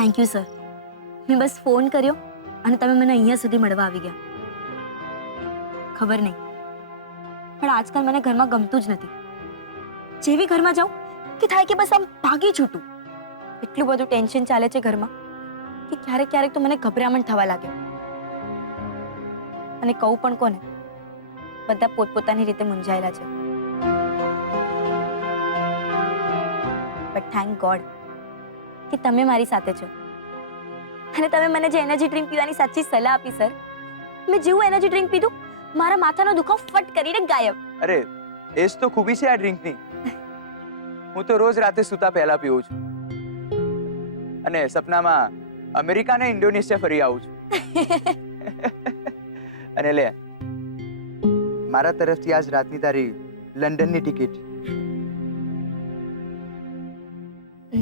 Thank you sir. મેં બસ phone કર્યો અને તમે મને અહીંયા સુધી મળવા આવી ગયા. ખબર નહીં, પણ આજકાલ મને ઘરમાં ગમતું જ નથી. જેવી ઘરમાં જાઉં કે થાય કે બસ આમ ભાગી છૂટું. એટલું બધું ટેન્શન ચાલે છે ઘરમાં કે ક્યારેક ક્યારેક તો મને ગભરામણ થવા લાગે. અને કહું પણ કોને, બધા પોતપોતાની રીતે મૂંઝાયેલા છે. બટ થેન્ક ગોડ કે તમે મારી સાથે છો. અને તમે મને જે એનર્જી ડ્રિંક પીવાની સાચી સલાહ આપી સર, મેં જેવું એનર્જી ડ્રિંક પીધું મારા માથાનો દુખાવો ફટ કરીને ગાયબ. અરે એ જ તો ખૂબી છે આ ડ્રિંકની. હું તો રોજ રાતે સૂતા પહેલા પીઉં છું અને સપનામાં અમેરિકા ને ઇન્ડોનેશિયા ફરી આવું છું. અને લે, મારા તરફથી આજ રાતની તારી લંડનની ટિકિટ.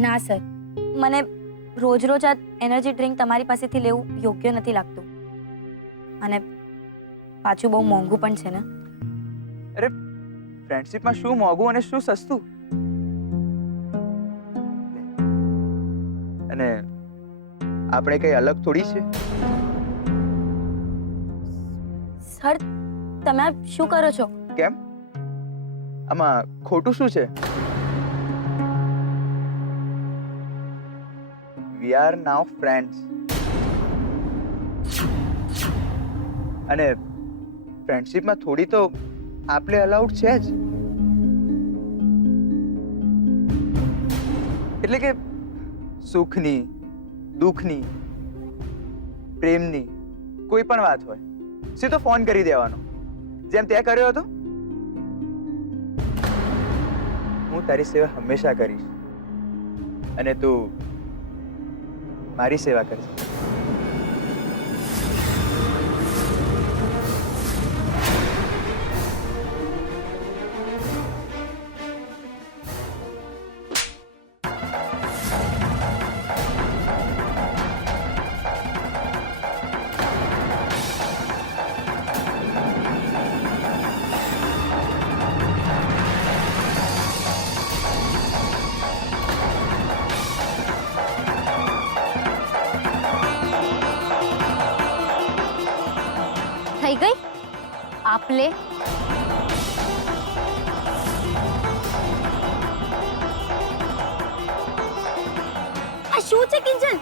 ના સર, મને રોજ રોજ આ એનર્જી ડ્રિંક તમારી પાસેથી લેવું યોગ્ય નથી લાગતું. અને પાછું બહુ મોંઘું પણ છે ને. અરે ફ્રેન્ડશિપમાં શું મોંઘું અને શું સસ્તું? અને આપણે કઈ અલગ થોડી છે. સર, તમે આ શું કરો છો? કેમ, આમાં ખોટું શું છે? We are now friends. અને ફ્રેન્ડશિપમાં થોડી તો આપણે અલાઉડ છે જ. એટલે કે સુખની, દુઃખની, પ્રેમની કોઈ પણ વાત હોય સીધો ફોન કરી દેવાનો, જેમ તે કર્યો હતો. હું તારી સેવા હંમેશા કરીશ અને તું મારી સેવા કરજે. થઈ ગઈ આપલે. આ શું છે કિંજલ?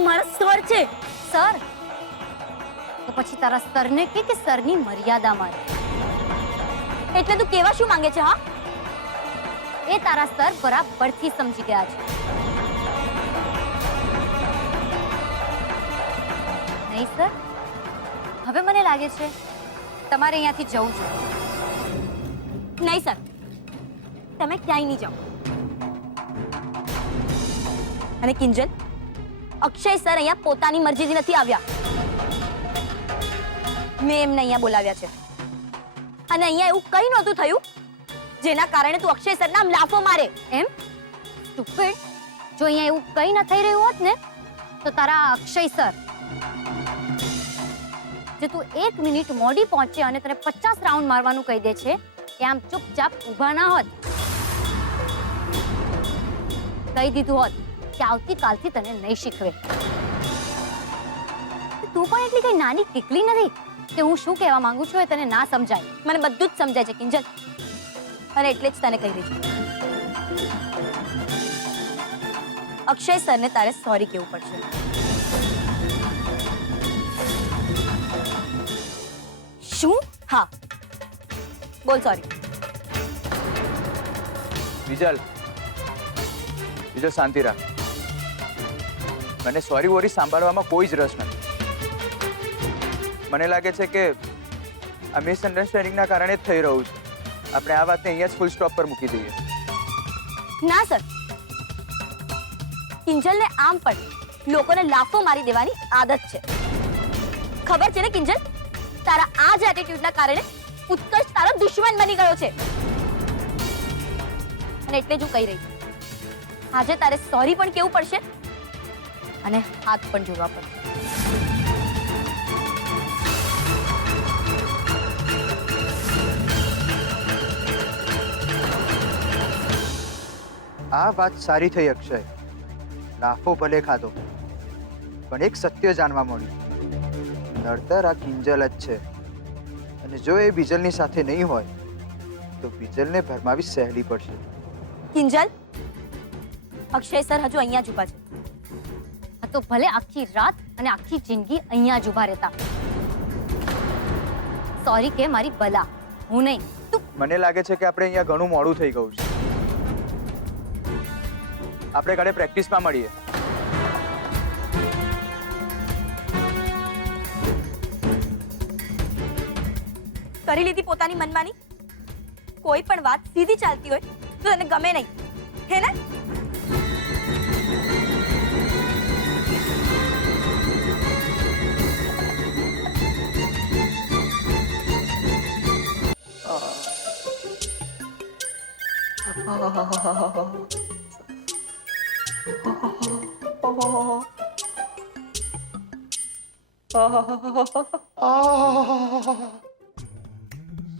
અમારા સર છે. સર તો પછી તારા સરને કે સરની મર્યાદા મારે. એટલે તું કેવા શું માંગે છે? હા, એ તારા સર બરાબરથી સમજી ગયા છે. નહીં સર, હવે મને લાગે છે તમારે અહીંયાથી જવું જોઈએ. નહીં સર, તમે ક્યાંય નહીં જાઓ. અને કિંજલ, અક્ષય સર અહીંયા પોતાની મરજીથી નથી આવ્યા. મેં એમને અહીંયા બોલાવ્યા છે. અને અહીંયા એવું કઈ નહોતું થયું જેના કારણે તું અક્ષય સર નામ લાફો મારે. એમ સ્ટુપિડ, જો અહીંયા એવું કંઈ ન થઈ રહ્યું હોત ને તો તારા અક્ષય સર જે તું 1 મિનિટ મોડી પહોંચે અને તને 50 રાઉન્ડ મારવાનું કહી દે છે, એ આમ ચૂપચાપ ઊભા ના હોત. કહી દીધું હોત કે આવતીકાલથી તને નહીં શીખવે. તું પણ એટલી કઈ નાની ટીકલી નથી કે હું શું કહેવા માંગુ છું એ તને ના સમજાય. મને બધું જ સમજાય છે કિંજલ, અને એટલે જ તને કહી રહી છું. અક્ષય સરને તારે સોરી કહેવું પડશે. શું? હા, બોલ સોરી. વિજલ, શાંતિ રાખ. મને સોરી વોરી સાંભળવામાં કોઈ જ રસ નથી. મને લાગે છે કે આ મિસઅન્ડરસ્ટેન્ડિંગના કારણે જ થઈ રહ્યું છે. આપણે આ વાતને અહીંયા જ ફૂલ સ્ટોપ પર મૂકી દઈએ. ના સર, કિંજલને આમ પણ લોકોને લાફો મારી દેવાની આદત છે. ખબર છે ને કિંજલ, તારા આ જ એટીટ્યુડના કારણે ઉત્કર્ષ તારો દુશ્મન બની ગયો છે. અને એટલે જ હું કહી રહી છું, આજે તારે સોરી પણ કહેવું પડશે અને હાથ પણ જોડવા પડશે. આ વાત સારી થઈ અક્ષય. લાફો ભલે ખાધો, પણ એક સત્ય જાણવા મળ્યું, નડતર આ કિંજલ જ છે. અને જો એ બિજલની સાથે નહીં હોય તો બિજલને ભરમાવી સહેલી પડશે. કિંજલ, અક્ષય સર હજુ અહીંયા જ ઊભા છે. આ તો ભલે આખી રાત અને આખી જિંદગી અહીંયા જ ઊભા રહેતા. સોરી કે મારી બલા, હું નહીં. મને લાગે છે કે આપણે અહીંયા ઘણું મોડું થઈ ગયું છે. આપણે કાલે પ્રેક્ટિસમાં મળીએ. કરી લીધી પોતાની મનમાની. કોઈ પણ વાત સીધી ચાલતી હોય તો તને ગમે નહીં, હે ને?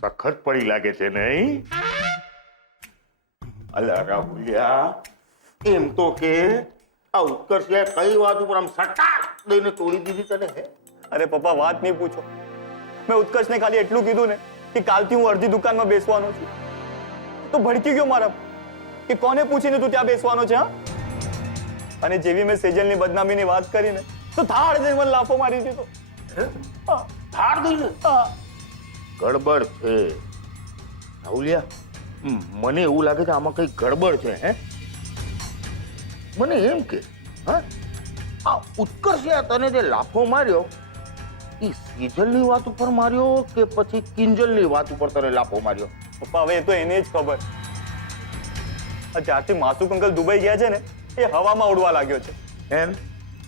સખત પડી લાગે છે નહીં? અલા રાહુલિયા, એમ તો કે આ ઉત્કર્ષે કઈ વાત ઉપર આમ સટાક દઈને તોડી દીધી તને? હે અરે પપ્પા, વાત નહીં પૂછો. મેં ઉત્કર્ષને ખાલી એટલું કીધું ને કે કાલથી હું અડધી દુકાનમાં બેસવાનો છું, તો ભડકી ગયો મારા કે કોને પૂછીને તું ત્યાં બેસવાનો છે. હા, અને જેવી મેં સેજલની બદનામીની વાત કરી ને તો થાળ જઈને મને લાફો મારી દીધો. થાળ દઈને? ગડબડ છે રાહુલિયા. મને એવું લાગે છે આમાં કઈ ગડબડ છે. હે, મને એમ કે હા, આ ઉત્કર્ષે તને જે લાફો માર્યો એ સેજલની વાત ઉપર માર્યો કે પછી કિંજલની વાત ઉપર તને લાફો માર્યો? પપ્પા, હવે એ તો એને જ ખબર. જ્યારથી માસુક અંકલ દુબઈ ગયા છે ને એ હવામાં ઉડવા લાગ્યો છે. એમ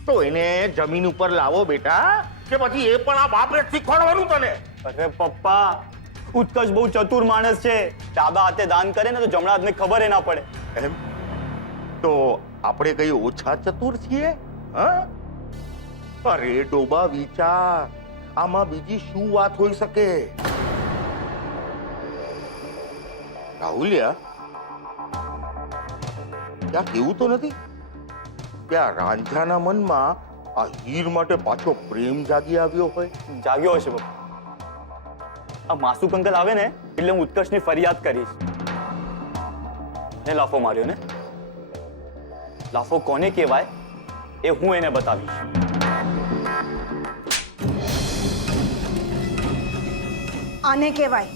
તો એને જમીન ઉપર લાવો બેટા, કે પછી એ પણ આ બાપરે શીખવાડવાનું તને? અરે પપ્પા, ઉત્કર્ષ બહુ ચતુર માણસ છે. ડાબા હાથે દાન કરે ને તો જમણા હાથને ખબર એ ના પડે. એમ તો આપણે કઈ ઓછા ચતુર છીએ? હા, અરે ડોબા, વિચાર, આમાં બીજી શું વાત હોઈ શકે? રાહુલિયા, ત્યાં કેવું તો નથી ત્યાં રાંઝાના મનમાં આ હીર માટે પાછો પ્રેમ જાગી આવ્યો હોય? જાગ્યો હશે પપ્પા. આ માસુક અંકલ આવે ને એટલે હું ઉત્કર્ષની ફરિયાદ કરીશ. ને લાફો માર્યો ને, લાફો કોને કહેવાય એ હું એને બતાવીશ. આને કહેવાય